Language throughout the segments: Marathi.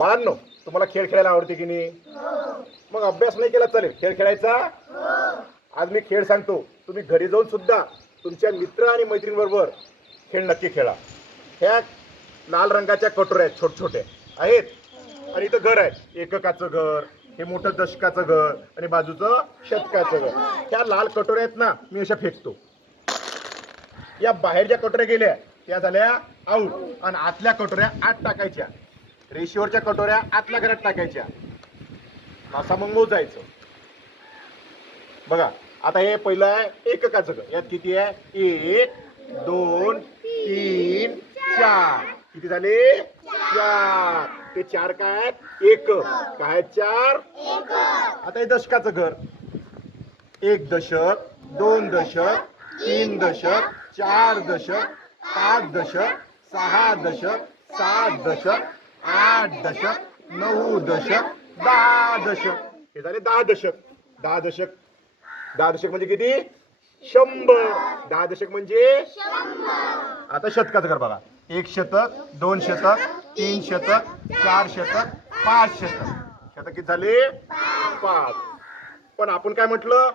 बाळांनो, तुम्हाला खेळ खेळायला आवडते की नाही? मग अभ्यास नाही केला चालेल, खेळ खेळायचा. आज मी खेळ सांगतो, तुम्ही घरी जाऊन सुद्धा तुमच्या मित्र आणि मैत्रिणीबरोबर खेळ नक्की खेळा. ह्या लाल रंगाच्या कटोऱ्या छोट छोटे आहेत आणि इथं घर आहे, एककाचं घर, हे मोठं दशकाचं घर आणि बाजूचं शतकाचं घर. ह्या लाल कटोऱ्या आहेत ना, मी अशा फेकतो. या बाहेरच्या कटोऱ्या गेल्या त्या झाल्या आऊट आणि आतल्या कटोऱ्या आत टाकायच्या. रेषेवरच्या कटोऱ्या आतल्या घरात टाकायच्या. असा मग मोजायचं. बघा आता हे पहिलं आहे एककाचं घर. यात किती आहे? 1 2 3 4. किती झाले? 4. ते 4 काय आहेत? एक काय? 4 आता हे दशकाचं घर. 1 दशक, 2 दशक, 3 दशक, 4 दशक, 5 दशक, 6 दशक, 7 दशक, 8 दशक, 9 दशक, 10 दशक. हे झाले 10 दशक. 10 दशक, 10 दशक म्हणजे किती? 100. 10 दशक म्हणजे 100. आता शतकाचं घर बघा. 1 शतक, 2 शतक, 3 शतक, 4 शतक, 5 शतक. शतक किती झाले? 5. पण आपण काय म्हटलं?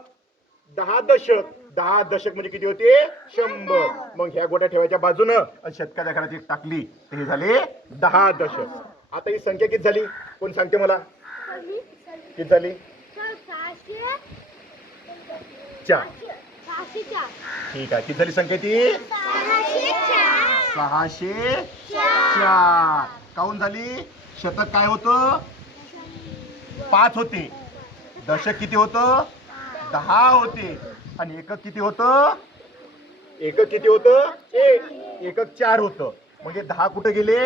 10 दशक. 10 दशक म्हणजे किती होते? 100. मग ह्या गोट्या ठेवायच्या बाजूनं आणि शतकाच्या घरात एक टाकली तर हे झाले 10 दशक. आता ही संख्या किती झाली? कोण सांगते मला? किती झाली? 4. ठीक आहे. किती झाली संख्या ती? 604. काऊन झाली? शतक काय होतं? 5 होते. दशक किती होतं? 10 होते. आणि एकक किती होतं? एकक किती होतं? एकक 4 होतं. म्हणजे 10 कुठे गेले?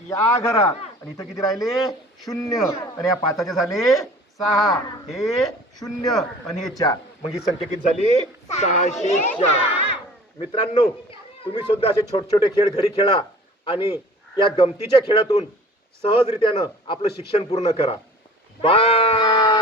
या घरात. आणि इथं किती राहिले? 0. आणि या 5चे झाले 6. हे 0 आणि हे 4. मग ही संख्या किती झाली? 604. मित्रांनो, तुम्ही सुद्धा असे छोटे छोटे खेळ घरी खेळा आणि या गमतीच्या खेळातून सहजरित्यानं आपलं शिक्षण पूर्ण करा. बाय.